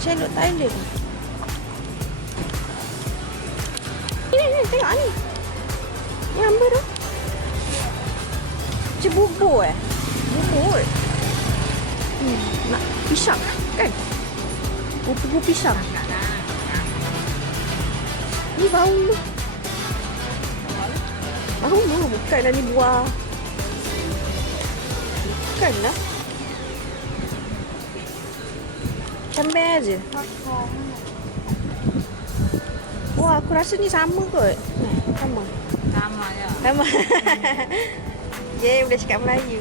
Cendol Thailand. Ni, tengok ni. Ni hamba tu. Macam bubur Bubur. Nak pisang kan? Bubur pisang. Ni bau lu. Bau lu, bukanlah ni buah. Bukanlah. Campur aje. Wah, aku rasa ni sama kot. Sama. Sama je. Sama. Ye, boleh cakap Melayu.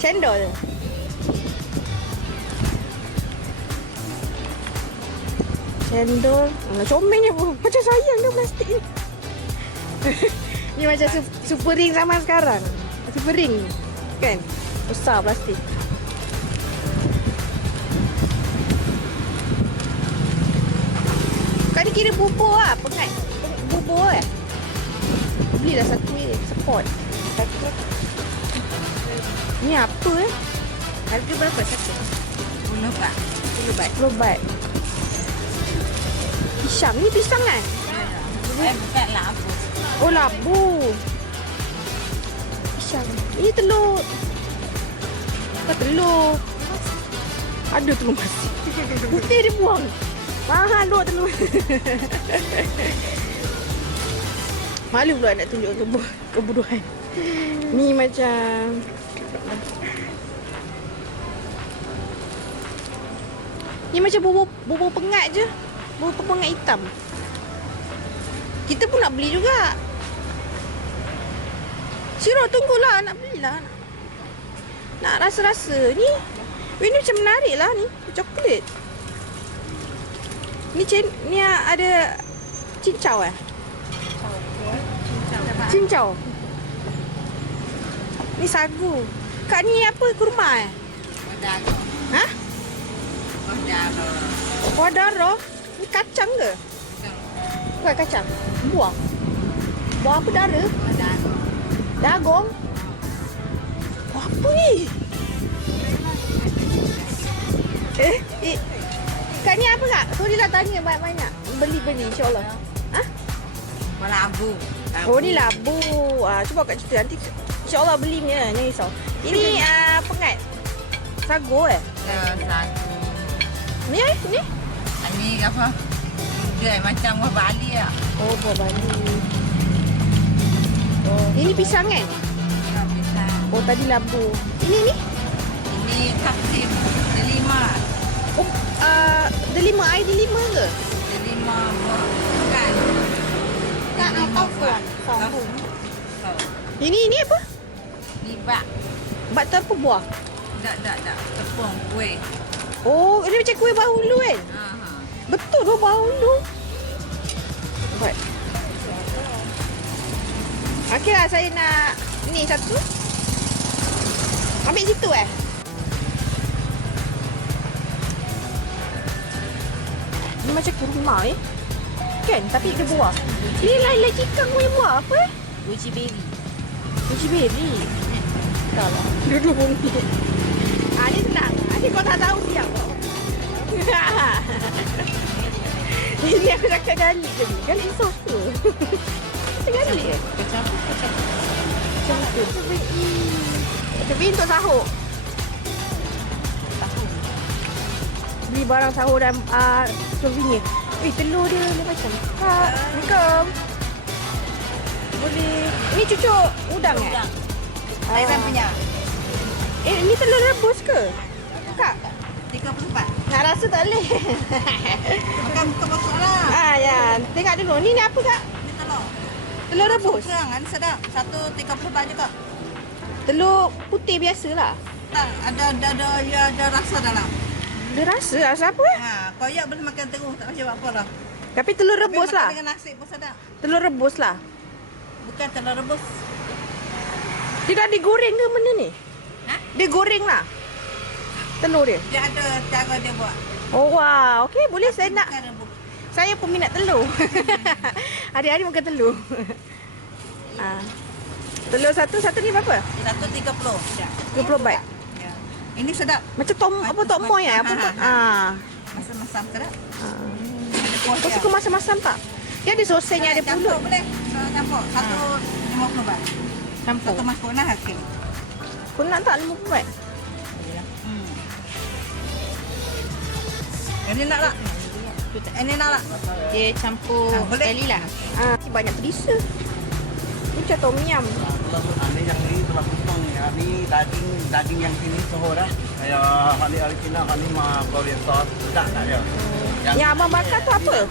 Cendol. Cendol. Comelnya pun. Macam sayang dah plastik ni. Ni macam super ring zaman sekarang. Super ring. Kan? Besar plastik. Kau ni kira bubur lah. Pengat. Bubur eh. Belilah satu ni. Support. Satu. Ni apa eh? Harga berapa satu? 10 baht. 10 baht. 10 baht. Pisang. Ni pisang kan? Bukan labu. Oh, labu. Pisang. Ini telur. Apa telur? Ada telur masih. Putih dia buang. Mahal duk telur. Malu pula nak tunjuk kebodohan. Ni macam ni macam bubur pengat je. Bubur pengat hitam. Kita pun nak beli juga. Siro, tunggulah. Nak belilah. Nak rasa-rasa. Ni macam menarik lah ni. Coklat. Ni ada cincau eh? Cincau. Ni sagu. Kak ni apa? Kurma eh? Wadaro. Ha? Wadaro. Wadaro? Ni kacang ke? Bukan kacang. Buah. Buah apa dara? Wadaro. Dagong. Buah apa ni? Kak ni apa kak? Torilah tanya banyak-banyak. Beli-beli insyaAllah. Ha? Labu. Oh ni labu. Cuba kak cerita. Nanti insyaAllah beli ni lah. Jangan risau. Ini pengat. Sagu eh? Sagu. Ni ni? Ini apa? Dia macam buah Bali lah. Oh, buah Bali. Oh, ini pisang kan? Pisang. Oh, tadi labu. Ini? Ini kapsim. Delima. Oh, delima. Air delima ke? Delima bukan. Tak, tahu. Tahu. Ini apa? Ni bak. Bak tu apa buah? Tak. Tepung, kuih. Oh, ini macam kuih bahulu kan? Aha. Betul tu bahulu. Buat. Okey lah, saya nak ni satu. Ambil situ eh? Ni macam kurma eh? Kan? Tapi dia buah. Ini lain-lain cikang punya buah apa eh? Goji berry. Goji berry. Tak lah. Dua-dua pun ni. Ni senang. Ni kau tak tahu siap kau. Ini aku cakap garlic tadi. Garlic sos tu. Macam garlic ke? Kecap. Macam tu. Tapi untuk sahur. Beli barang sahur dan souvenir. Telur dia macam. Assalamualaikum. Boleh. Ni cucuk udang eh? Udang. Thailand punya. Ni telur rebus ke? Kak, 34. nak rasa tak boleh. Makan buka masuk lah. Ya. Tengok dulu. Ni apa kak? Ini telur. Telur rebus? Kurang kan sedap. Satu 30 baht juga. Telur putih biasalah. Tak, ada rasa dalam. Dia rasa apa eh? Koyak boleh makan terus. Tak macam apa lah. Tapi telur rebus Tapi makan lah. dengan nasi pun sedap. Telur rebus lah. Bukan telur rebus. Dia dah digoreng ke benda ni? Ha? Dia goreng lah. Telur dia. Dia ada cara dia buat. Oh wah. Okey, boleh saya nak. Bukan rebus. Saya peminat telur. Hari-hari makan telur. Telur satu ni berapa? Satu 30. Ya. 30 baht. Ya. Ini sedap. Macam tom moy eh? Apa tu? Masam-masam sedap. Kau suka masam-masam tak? Dia ada sosenya, ada pulut. Campur boleh. Campur. Satu 50 baht. Campur. Satu mangkuk nah okey. Kau nak tak 50 baht? Ini nak tak? Ini nak tak? Dia campur boleh. sekali lah. Banyak perisa. Ni macam tom yum. Ini yang ni telah potong ya. Ni daging yang sini sohor dah. Kayak hari Cina kali mah Korean sauce. Tak ya. Yang abang bakar tu apa?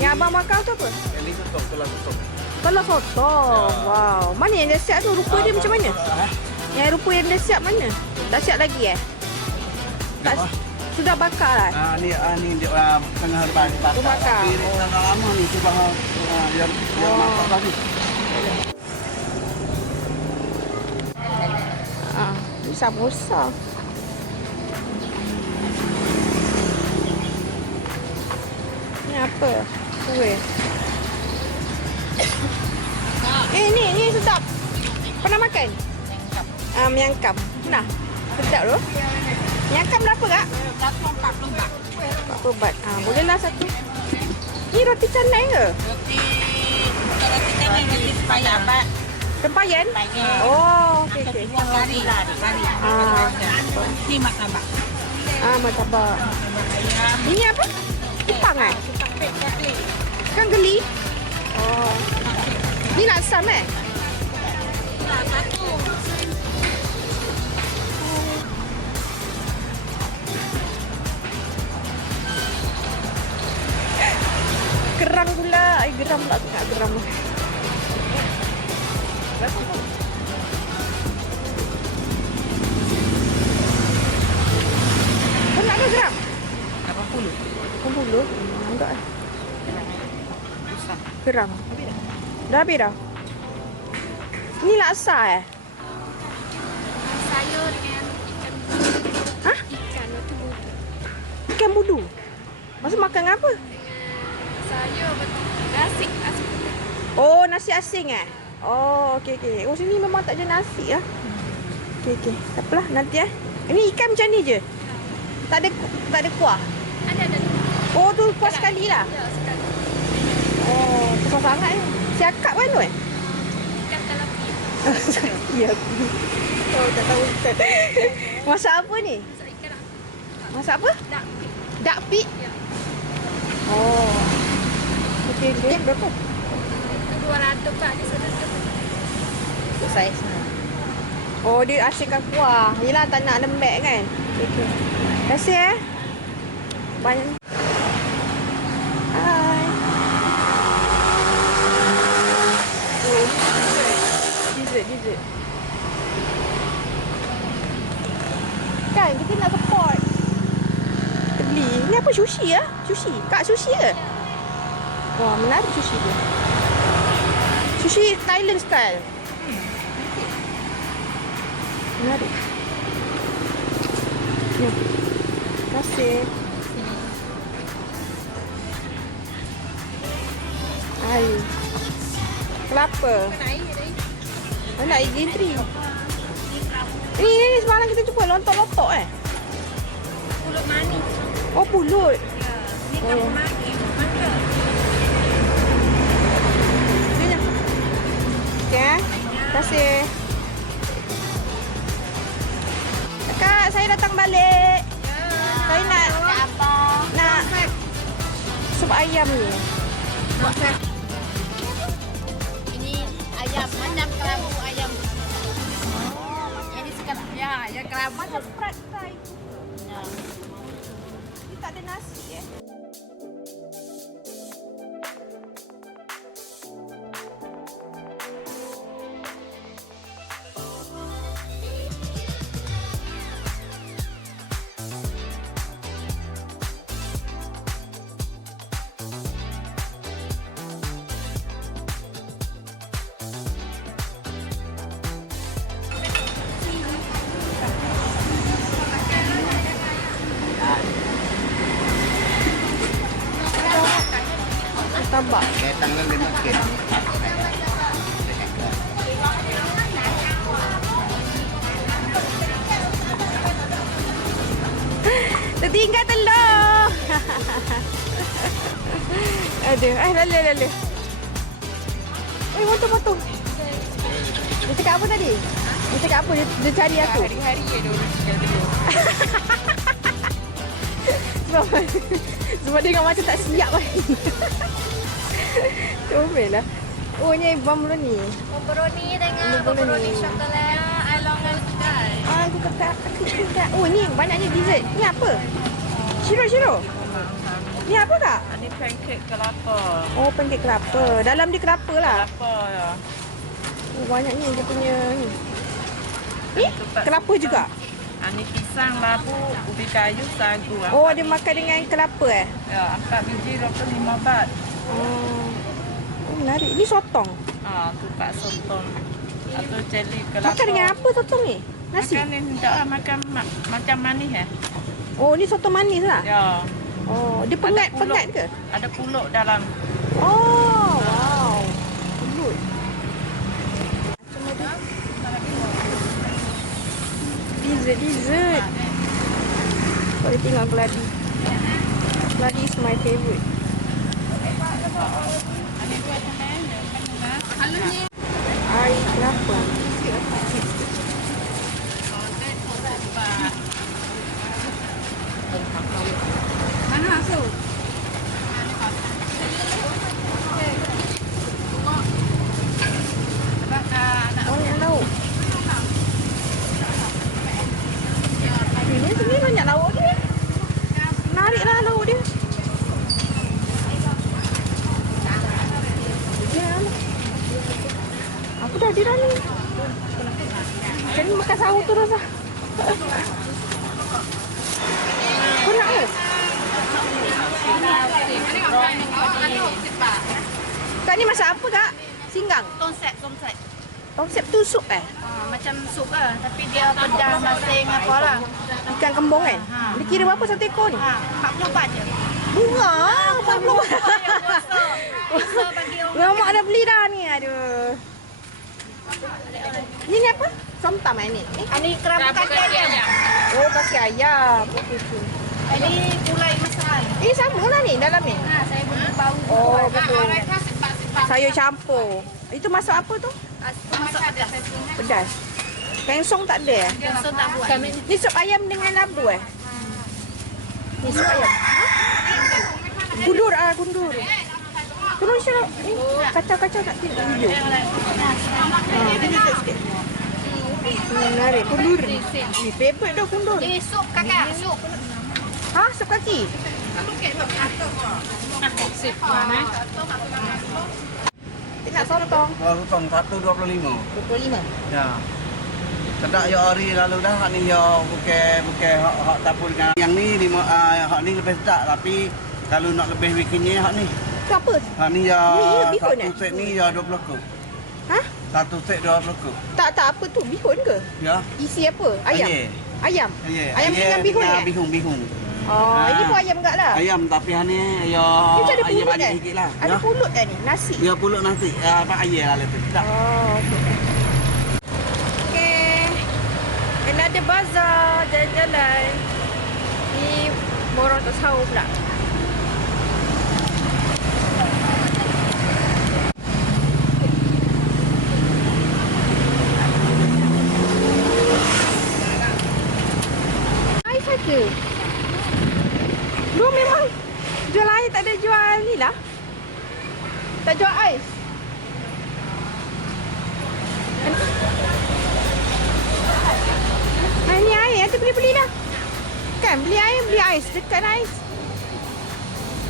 Yang abang bakar tu apa? Ini tutup, telah tutup. Telur sotong. Wow. Mana yang dah siap tu? Rupa dia macam mana? Yang rupa yang dah siap mana? Tak siap lagi Tak, Apa? sudah bakar lah. Ni dia tengah bakar. Bakar. Tapi dah lama ni tu bah yang masak tadi. Ni samosa. Ni apa? Kuih. Ni sedap. Pernah makan? Miangkam. Nah, sedap tu. Miangkam berapa kak? Satu 40 baht. 40 baht. Bolehlah satu. Ni roti canai ke? Roti canai, roti sepayan. Tempayan? Tempayan. Oh, okey okey. Kari. Ni martabak. Martabak. Ini apa? Kupang Kan geli? Oh. Ni laksam Satu. Kerang pula. Geram pula tu nak geram. Kau nak ke geram? 80. Enggak. Geram. Dah habis dah? Ni laksa Sayur dengan ikan. Hah? Ikan itu Ikan budu? Masa makan dengan apa? sayur nasi. Oh, nasi asing Oh, okey okey. Oh, sini memang tak ada nasi lah. Okey okey. Tak apalah, nanti Ini ikan macam ni je? Tak ada kuah? Ada. Oh, tu kuah sekali lah. Ya, sekali. Oh, besar sangat Siakap kan tu Ikan tilapia. Ya. Oh, tak tahu. Masak apa ni? Ikan Masak apa? dak. Dak pit? Ya. Oh. Okey okey. Berapa? Itu 200 baht di sana tu. Untuk saya. Oh, dia asyikkan kuah. Yelah, tak nak lembek kan? Okey. Terima kasih Banyak. Hai. Oh, dessert. Kan, kita nak support. Kita beli. Ni apa, sushi ya? Sushi? Kak, sushi ke? Wah, menarik sushi dia. Sushi Thailand style. Menarik. Ya. Terima kasih. Air. Kelapa. Mana air gentry? Ni semalam kita jumpa lontong-lontong Pulut manis. Oh, pulut. Ya. Ni campur magi. Mantap. Ni. Okey. Terima kasih. Kak, saya datang balik. Saya nak sup ayam ni. Ini ayam macam kerabu ayam. Ini sekarang ya, ya kerabu Macam fried fry. Ya. Ni tak ada nasi ada. Lala. Motor. Dia cakap apa tadi? Dia cakap apa? Dia cari aku. Hari-hari je dia tinggal dulu. Sebab dia macam tak siap kan. Comel lah. Oh, ni Bombroni. Bombroni dengan Bombroni. coklat. I long guys. Aku kata. Oh, ni banyaknya dessert. Ni apa? Shiro. Ni apa kak? Ini pancake kelapa. Oh, pancake kelapa. Dalam dia kelapa lah. Kelapa ya. Oh, banyaknya dia punya ni. Ni kelapa juga. Ini pisang, labu, ubi kayu, sagu. Oh, dia makan dengan kelapa eh? Ya, 4 biji 25 baht. Oh, menarik. Ni sotong. Tu pak sontong. Atau cili kelapa. Makan dengan apa sotong ni? Nasi? Makan ni tak makan macam manis Oh, ni sotong manis lah? Ya. Oh, dia pengat ke? Ada pulut dalam. Oh, wow. Pulut. Dessert. Boleh tengok geladi. Geladi is my favourite. Air kelapa. Mana masuk? Banyak lauk. Sini banyak lauk dia. Menarik lah lauk dia. Aku dah ada dah ni. Jadi makan sahur terus lah. Kau nak ke? Kak ni masak apa kak? Singgang? Konsep. Konsep tu sup eh? Macam sup lah. Tapi dia pedas masing apa lah. Ikan kembung kan? Dia kira berapa satu ekor ni? 40 baht je. Murah, 40. Bisa bagi orang. Mak dah beli dah ni, aduh. Ni apa? Somtam ni? Ini kerabu kaki ayam. Oh, kaki ayam. Okey. Ini gulai masalah. Ini sama lah ni dalam ni? Saya beli bau. Oh, betul. Sayur campur. Itu masak apa tu? Masak pedas. Pedas. Kengsong tak ada eh? So tak buat. Ni sup ayam dengan labu eh? Ni sup ayam. Kundur. Terus ni kacau-kacau tak tengok video. Ini kecil sikit. Menarik. Kundur. Ni favorite dah kundur. Ini sup kakak, sup. Ha? Sup kaki? Sip mana? Nak sotong. Kalau sotong 1.25. 25. Ya. Sedap ya hari lalu dah. Hak ni ya bukan hak tapur dengan yang ni hak ni lebih sedap tapi kalau nak lebih bikinnya hak ni. Itu apa? Hak ni ya Mi bihun satu set ni ya 20 kub. Ha? Satu set 20 kub. Tak apa tu? Bihun ke? Ya. Isi apa? Ayam? Ayam? Ayam. Ayam dengan bihun eh? Bihun. Oh, ini pun ayam enggak lah? Ayam tapi hak ni ya Dia macam ada ayam pulut banyak kan? sikit lah. Ada pulut kan ni? Nasi? Ya pulut nasi. Apa ayam lah lebih sedap. Oh, okey. Another bazaar, jalan-jalan. Ni borong untuk sahur pula. Ais saja. Lu memang jual air, tak ada jual ni lah. Tak jual ais. Ni air, nanti beli lah. Kan, beli air, beli ais. Dekat ais.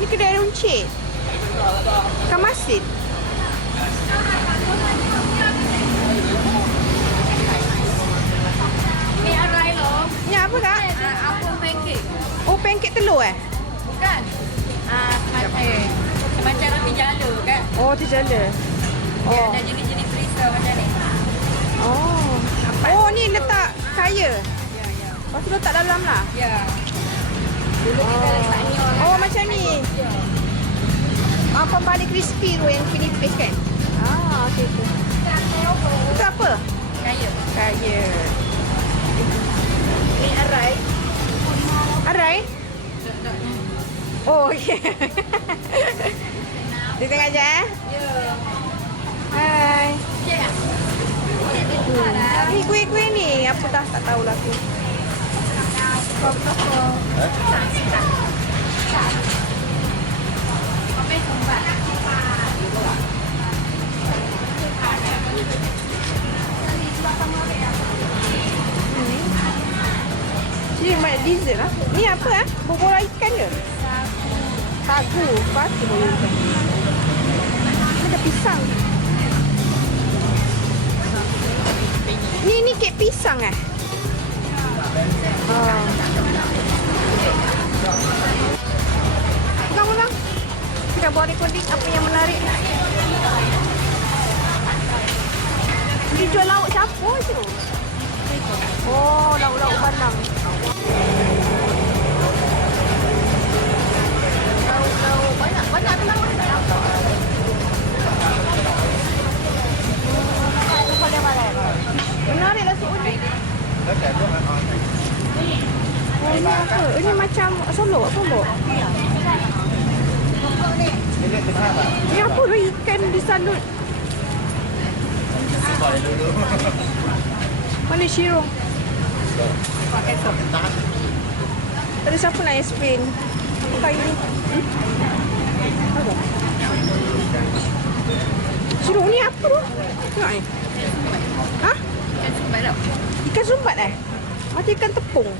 Ni kedai runcit. Kamasin. Ni arai loh. Ni apa kak? Apung pancake. Oh, pancake telur eh? Bukan. Macam roti jala kan? Oh, tijala. Oh. Ada jenis-jenis freezer macam ni. Oh. Oh, ni letak kaya. Ya. Lepas tu letak dalam lah. Ya. Dulu kita letak ni orang. Oh, macam ni. Apa balik crispy tu yang nipis kan? Ah, okey tu. Itu apa? Kaya. Kaya. Ni arai. Arai? Oh, okey. Dia tengah aja eh? Ya. Hai. Cik. Ni kuih-kuih ni apa dah tak tahulah aku. Ni mak dessert lah. Ni apa ah? Bubur ikan ke? Sagu. Pasti bubur ikan. Ada pisang. Ni kek pisang eh? Oh. Pegang. Kita buat recording apa yang menarik. Dia jual lauk siapa tu? Oh, lauk-lauk Batam. Lauk-lauk banyak tu lauk. Menariklah si unik. Oh, ini apa? Ini macam solok, solok. Ini apa tu ikan disalut? Mana Shiro? Ada siapa nak explain? Apa ini? Apa? Shiro ni apa tu? Tengok ni. Hah? Ikan sumbat tau. Ikan sumbat eh? Macam ikan tepung.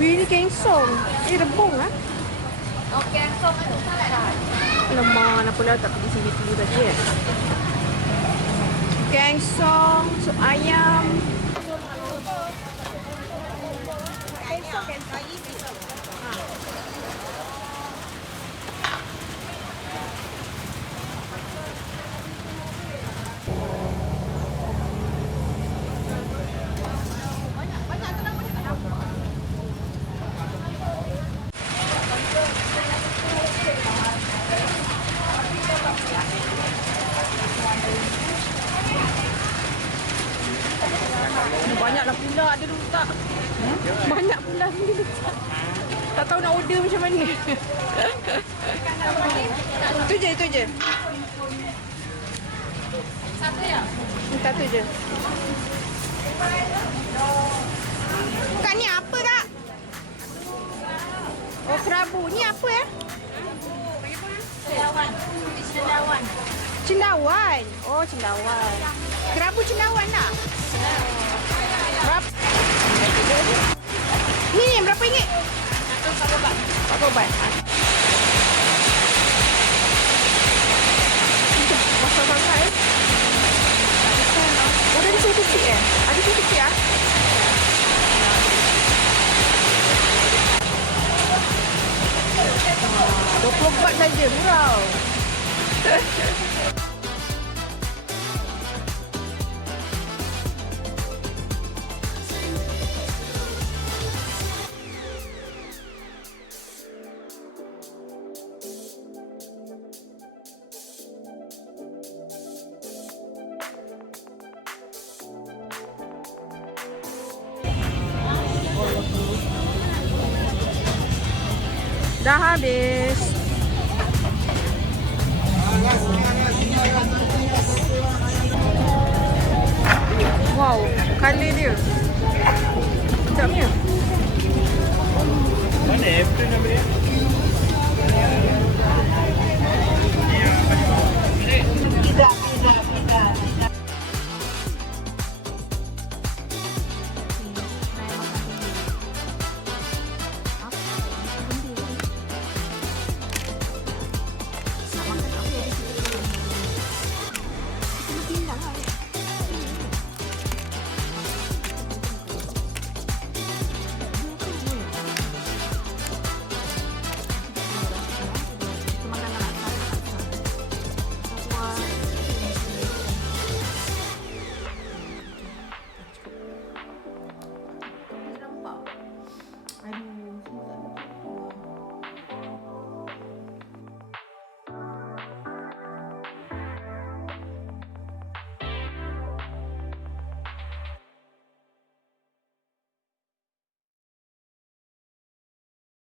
Wih, ni kengsong. Ni rebung ah. Okey, so masuk salat dah. Alamak, kenapa lah tak pergi sini dulu tadi eh? Kengsong, sup ayam. Banyaklah pula ada letak. Banyak pula dia letak. Tak tahu nak order macam mana. Itu je. Satu ya? Satu je. Kak ni apa kak? Oh kerabu. Ni apa ya? Cendawan. Cendawan. Cendawan. Oh cendawan. Kerabu cendawan lah. Berapa? Ni berapa ringgit? Berapa baht? Masuk sangat eh. Oh, ada susu kecil eh? Ada susu kecil ah? RM20 saja, murah. Dah habis.